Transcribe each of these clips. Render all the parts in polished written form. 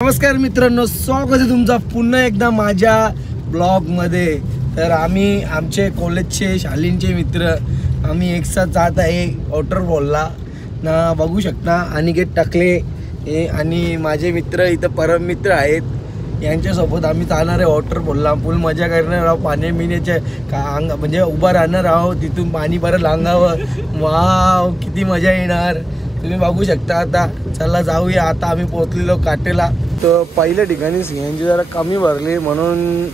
नमस्कार मित्रांनो, स्वागत आहे तुमचा पुन्हा एकदा माझ्या ब्लॉगमध्ये। तर आम्ही आमचे कॉलेजचे शालींचे मित्र आम्ही एक साथ जात आहे वॉटरफॉलला ना। बघू शकता अनिकेत टाकले हे आणि माझे मित्र इथं परम मित्र आहेत, यांच्यासोबत आम्ही जाणार आहे वॉटरफॉलला। फुल मजा करणार आहोत, पाणी पिण्याचे म्हणजे उभा राहणार आहोत, तिथून पाणी परत लांगावं। वाव किती मजा येणार तुम्ही बघू शकता। आता चला जाऊया। आता आम्ही पोहोचलेलो काटेला। तर पहिल्या ठिकाणी सीएनजी जरा कमी भरली म्हणून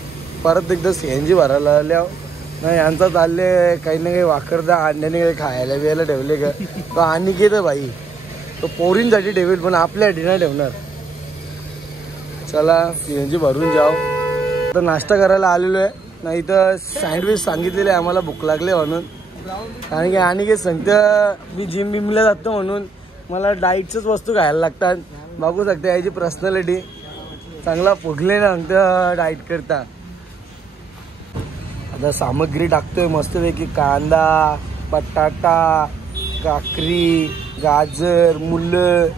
परत एकदा सीएनजी भरायला आल्या नाही। यांचा चालले काही ना काही वाकरदा अंड्याने काही खायला बियायला ठेवले का तो अनिकेत भाई, तो पोरींसाठी ठेवेल पण आपल्यासाठी नाही ठेवणार। चला सीएनजी भरून जाऊ। तर नाश्ता करायला आलेलो आहे, नाही तर सँडविच सांगितलेले आम्हाला भूक लागले म्हणून। कारण की अनिकेत सांगतं मी जिम बिमला जातो म्हणून मला डाईटचंच वस्तू खायला लागतात। बघू शकता याची पर्सनॅलिटी चांगला फुगले ना सांगतं डाईट करता। आता सामग्री टाकतोय मस्तपैकी, कांदा, बटाटा, काकरी, गाजर, मुलं।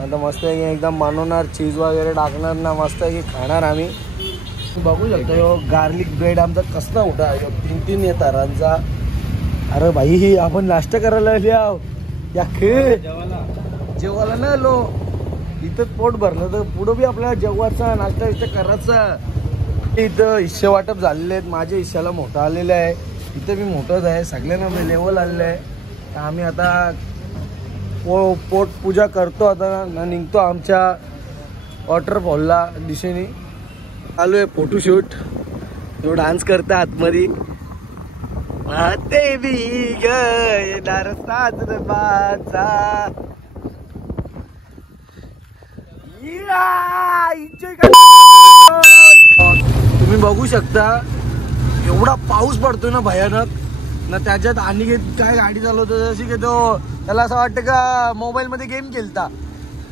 आता मस्तपैकी एकदम बनवणार, चीज वगैरे टाकणार ना, मस्तपैकी खाणार आम्ही। बघू शकता गार्लिक ब्रेड आमचा कसला मोठा 3-3 तारांचा। अरे भाई ही आपण नाश्ता करायला लिहाव या खेळ जेवायला ना लो, इथं पोट भरलं तर पुढं बी आपल्याला जेवायचा नाश्ता इथं करायचा। इथं हिस्से वाटप झालेले आहेत, माझ्या हिस्साला मोठं आलेलं आहे, इथं बी मोठंच आहे, सगळ्यांना लेवल आलेलं आहे। तर आम्ही आता पोट पूजा करतो आता ना, निघतो आमच्या वॉटरफॉलला दिशेने। चालू आहे फोटोशूट, तो डान्स करता आतमध्ये। आते भी गए नरसात बाचा तुम्ही बघू शकता एवढा पाऊस पडतोय ना भयानक ना। त्याच्यात अनिकेत काय गाडी चालवतो जशी की तो त्याला असं वाटतं का मोबाईल मध्ये गेम खेळता।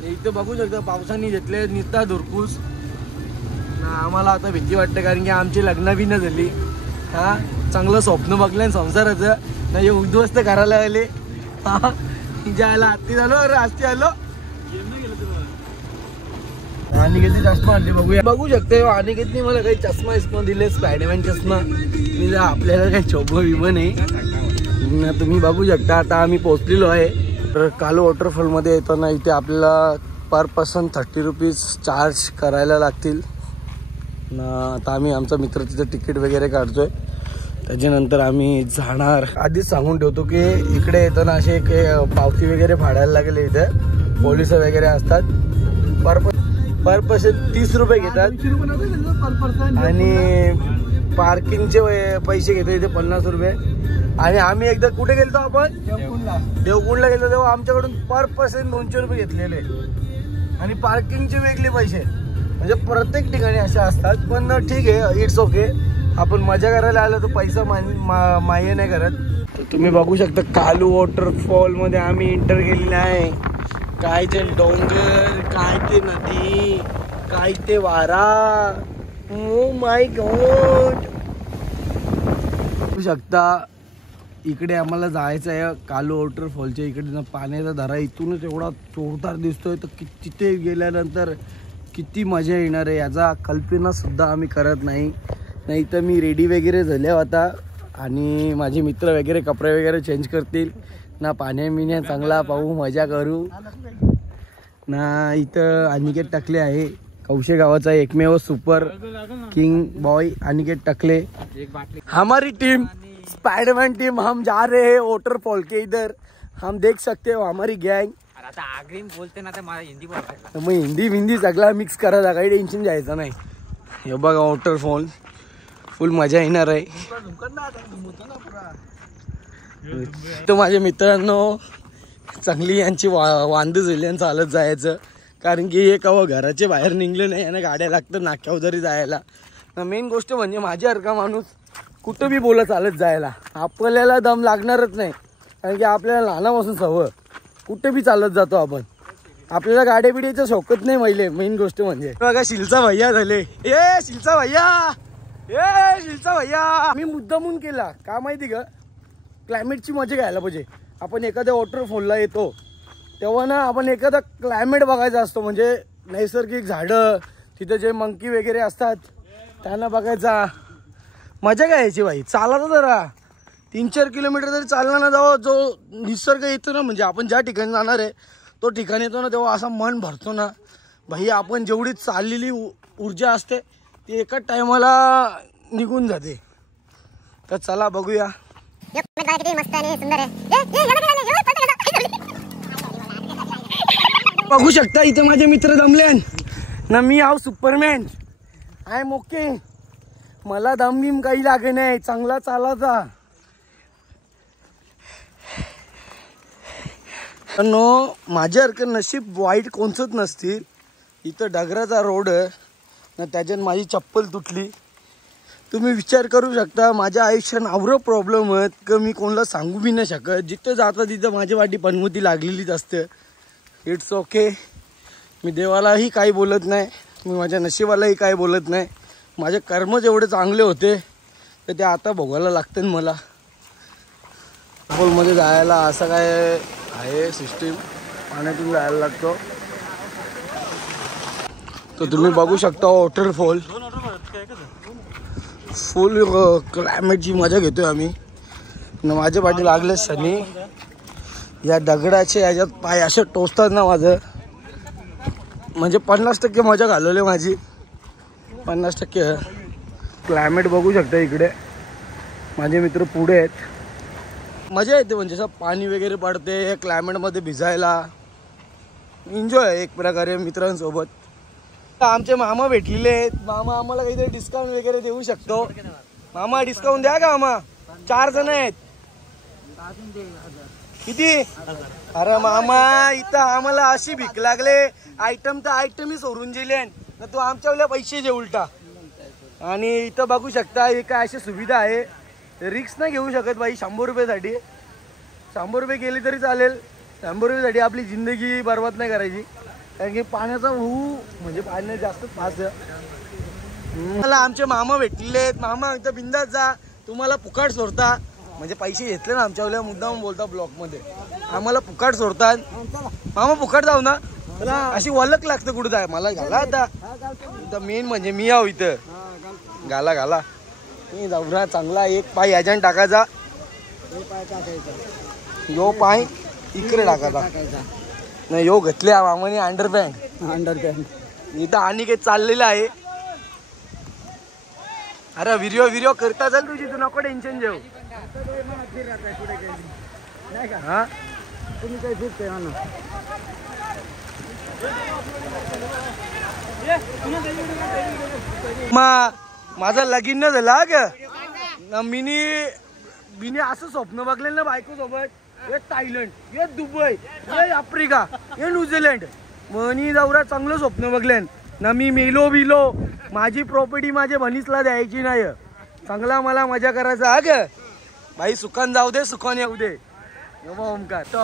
इथं बघू शकता पावसाने घेतले निस्ता धुरपूस ना। आम्हाला आता भीती वाटते कारण की आमची लग्न बी न झाली हा। चांगलं स्वप्न बघलं संसाराचं ना, हे उद्ध्वस्त करायला आले हा। जायला हत्ती झालो रास्ती आलो अनिकेतने चष्मा आणले बघूया। बघू शकते अनिकेतने मला काही चष्मा इस्मा दिले, स्पायडरमॅन चष्मा। मी आपल्याला काही शोभा विमा नाही ना। तुम्ही बघू शकता आता आम्ही पोहोचलेलो आहे। तर कालू वॉटरफॉलमध्ये येताना इथे आपल्याला पर पर्सन 30 रुपीज चार्ज करायला लागतील ना। आता आम्ही आमचा मित्र तिथं तिकीट वगैरे काढतोय, त्याच्यानंतर आम्ही जाणार। आधीच सांगून ठेवतो की इकडे येताना असे एक पावती वगैरे फाडायला लागले, इथं पोलिस वगैरे असतात। पर पर्सन 30 रुपये घेतात आणि पार्किंगचे पैसे घेतात इथे 50 रुपये। आणि आम्ही एकदा कुठे गेलतो आपण देवकुंडला गेलो तेव्हा आमच्याकडून पर पर्सन 200 रुपये घेतलेले आणि पार्किंगचे वेगळे पैसे। म्हणजे प्रत्येक ठिकाणी असे असतात, पण ठीक आहे, इट्स ओके। आपण मजा करायला आलो तर पैसा माये नाही करत। तुम्ही बघू शकता कालू वॉटरफॉल मध्ये आम्ही एंटर केलेले आहे। काय ते डोंगर, काय ते नदी, काय ते वारा, ओ माय गॉड। बघू शकता इकडे आम्हाला जायचं आहे कालू वॉटरफॉलच्या इकडे। पाण्याचा धरा इथूनच एवढा जोरदार दिसतोय, तर तिथे गेल्यानंतर किती मजा येणार आहे याचा कल्पना सुद्धा आम्ही करत नाही। नाही तर मी रेडी वगैरे झाले आता आणि माझे मित्र वगैरे कपडे वगैरे चेंज करतील ना। पाण्या चांगला पाहू, मजा करू ना। इथं अनिकेत टाकले आहे, कौशे गावाचा एकमेव सुपर किंग बॉय अनिकेत टाकले। हमारी टीम स्पाइडरमैन टीम, हम जा रहे हैं वाटरफॉल के इधर, हम देख सकते हो हमारी गैंग। आता आग्री बोलते ना, मला हिंदी बोलते मग हिंदी सगळा मिक्स करायचा, काही टेन्शन घ्यायचं नाही। हे बघा वॉटरफॉल, फुल मजा येणार आहे। तर माझ्या मित्रांनो चांगली यांची वांद झाली आणि चालत जायचं, कारण की हे कवा घराचे बाहेर निघले नाही, यांना गाड्या लागतात नाक्यावर जरी जायला। मेन गोष्ट म्हणजे माझ्यासारखा माणूस कुठं बी बोलत चालत जायला आपल्याला दम लागणारच नाही, कारण की आपल्याला लहानापासून सवय कुठे बी चालत जातो आपण। आपल्याला गाड्या बिड्याचं शोकत नाही महिले। मेन गोष्ट म्हणजे बघा शिलचा भैया झाले, ए शिलचा भैया मी मुद्दामून केला का माहिती का, क्लायमेटची मजा घ्यायला पाहिजे। आपण एखाद्या वॉटरफॉलला येतो तेव्हा ना आपण एखादा क्लायमेट बघायचा असतो, म्हणजे नैसर्गिक झाडं, तिथं जे मंकी वगैरे असतात त्यांना बघायचा मजा काय यायची भाई. चालायचं जरा 3-4 किलोमीटर जरी चालला ना, जावं जो निसर्ग येतो ना, म्हणजे आपण ज्या ठिकाणी जाणार आहे तो ठिकाण येतो ना, तेव्हा असं मन भरतो ना भाई. आपण जेवढी चाललेली ऊर्जा असते ती एकाच टायमाला निघून जाते. तर चला बघूया. बघू शकता इथे माझे मित्र दमलेन ना. मी आव सुपरमॅन, आय एम ओके. मला दम बिम काही लागे नाही, चांगला चालायचा. नो माझ्यासारखं नशीब वाईट कोणचंच नसतील. इथं डगराचा रोड आहे ना, त्याच्यात माझी चप्पल तुटली. तुम्ही विचार करू शकता माझ्या आयुष्यात आवरं प्रॉब्लेम आहेत का मी कोणाला सांगू बी नाही शकत. जिथं जाता तिथं माझी वाटी पनमती लागलेलीच असते. It's okay. मी देवालाही काही बोलत नाही, मी माझ्या नशिबालाही काही बोलत नाही. माझे कर्म जेवढे चांगले होते तर ते आता भोगायला लागते मला. पोलमध्ये जायला असं काय आहे सिस्टीम, पाण्यातून जायला लागतो. तर तुम्ही बघू शकता वॉटरफॉल. फुल क्लायमेटची मजा घेतोय आम्ही. माझ्या पाठी लागले सनी. या दगडाचे याच्यात पाय असे टोचतात ना माझं, म्हणजे 50% मजा घालवली माझी. 50% क्लायमेट बघू शकता इकडे. माझे मित्र पुढे आहेत. मजा येते म्हणजे असं पाणी वगैरे पडते क्लायमेटमध्ये भिजायला. एन्जॉय एक प्रकारे मित्रांसोबत. आमचे मामा भेटलेले आहेत. मामा आम्हाला काहीतरी डिस्काउंट वगैरे देऊ शकतो. मामा डिस्काउंट द्या का मामा? 4 जण आहेत. किती? अरे मामा इथं आम्हाला अशी भीक लागले, आयटम तर आयटमही सोडून दिले ना, तू आमच्यावल्या पैसे जे उलटा. आणि इथं बघू शकता हे काय अशी सुविधा आहे. रिक्स नाही घेऊ शकत बाई. 100 रुपयासाठी 100 रुपये गेले तरी चालेल. 100 रुपयासाठी आपली जिंदगी बर्बाद नाही करायची. कारण की पाण्याचा म्हणजे पाण्यात जास्त फास्ट आहे. मला आमचे मामा भेटलेले आहेत. मामा इथं बिंदास जा, तुम्हाला फुकाट सोडता. म्हणजे पैसे घेतले ना आमच्यावल्या, मुद्दाम बोलता ब्लॉकमध्ये आम्हाला फुकाट सोडतात. मामा फुकाट जाऊ ना, अशी वलक लागते कुठं जाय मला. घाला आता इथं मेन म्हणजे मी आहो इथं. घाला घाला. मी जाऊरा चांगला. एक पाय याच्यानं टाकायचा, यो पाय इकडे टाकायचा. नाही यो घेतले मामाने अंडरपॅन्ट. इथं आणि काही चाललेलं आहे. अरे व्हिडिओ करता चाल तुझी, तू नको टेन्शन घेऊ. हा तुम्ही काही फिरते माझं लगीन न झाला का. मिनी असं स्वप्न बघलेलं ना बायको सोबत. हे थायलंड, हे दुबई, हे आफ्रिका, हे न्यूझीलंड. मनी जाऊरा चांगलं स्वप्न बघलेन ना. मी मेलो बिलो, माझी प्रॉपर्टी माझ्या बनीसला द्यायची नाही. चांगला मला मजा करायचा हा ग भाई. सुखान जाऊ दे, सुखान येऊ दे. ओमकार तो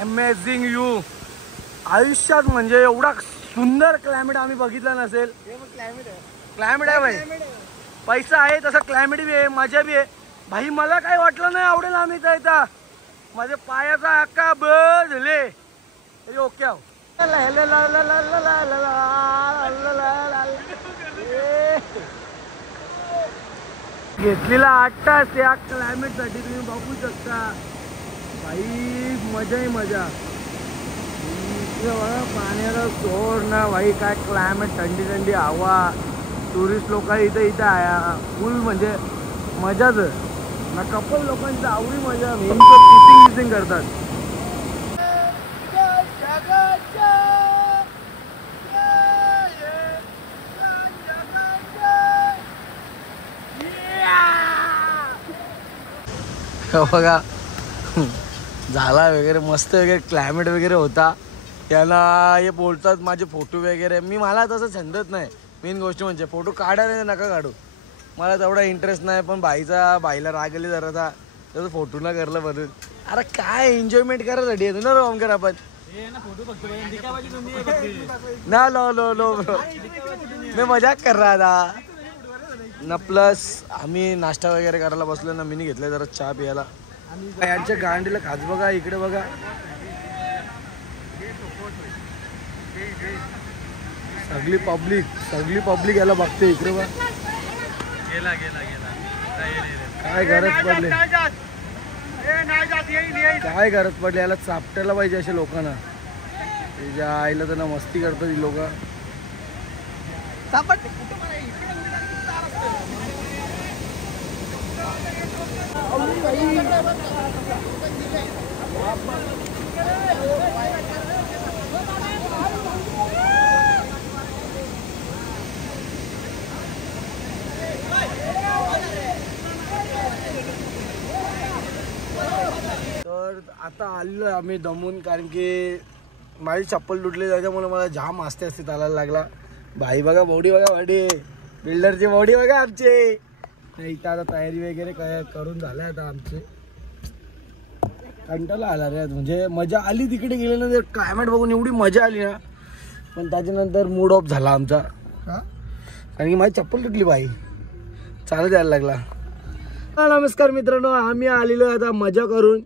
अमेझिंग यू. आयुष्यात म्हणजे एवढा सुंदर क्लायमेट आम्ही बघितला नसेल. क्लायमेट आहे भाई. पैसा आहे तसा क्लायमेट बी आहे, मजा बी आहे भाई. मला काही वाटलं नाही आवडेल आम्ही जायचा. माझ्या पायाचा अक्का बजले ओके आहो. घेतलेला 8 तास या क्लायमेट साठी तुम्ही बघू शकता भाई. मजा ही मजा. पाण्याला सोड ना भाई. काय क्लायमेट, थंडी थंडी हवा. टुरिस्ट लोक इथं आया फुल म्हणजे मजाच ना. कपल लोकांची आवडी मजा. किसिंग करतात. बघा झाला वगैरे मस्त वगैरे क्लायमेट वगैरे होता. त्याला हे बोलतात माझे फोटो वगैरे. मला तसं छंदच नाही. मेन गोष्ट म्हणजे फोटो काढायला नका काढू. मला तेवढा इंटरेस्ट नाही. पण बाईला रागले जरा त्याचं फोटो ना करलं म्हणून. अरे काय एन्जॉयमेंट करायसाठी येतो ना रोम कर आपण ना. लो मी मजाक कर रहा था ना. प्लस आम्ही नाश्ता वगैरे करायला बसलो ना. मी घेतलं जरा चहा प्यायला. यांच्या गांडीला खास बघा इकडे बघा. सगळी पब्लिक याला बघते इकडे बा. गेला काय गरज पडली याला चापटायला पाहिजे अशा लोकांना. त्याच्या आईला त्यांना मस्ती करतात ही लोक. तर आता आलो आम्ही दमून, कारण की माझी चप्पल तुटली त्याच्यामुळे मला जाम असते चालायला लागला. भाई बघा बॉडी बघा, बॉडी बिल्डरची बॉडी बघा आमचे. इथं आता तयारी वगैरे करून झाल्या आता आमची. कंटाळा आला रे, म्हणजे मजा आली तिकडे गेल्यानंतर. क्लायमेट बघून एवढी मजा आली ना, पण त्याच्यानंतर मूड ऑफ झाला आमचा, कारण की माझी चप्पल तुटली भाई, चालत यायला लागला. नमस्कार मित्रांनो, आम्ही आलेलो आता मजा करून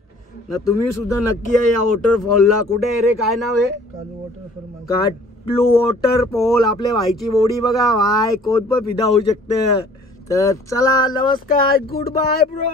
ना. तुम्ही सुद्धा नक्की आहे या वॉटरफॉलला. कुठे आहे रे, काय नाव आहे? काटलू वॉटरफॉल. आपल्या भाईची बॉडी बघा भाई, कोण पण फिदा होऊ शकते. तर चला, नमस्कार, गुड बाय ब्रो.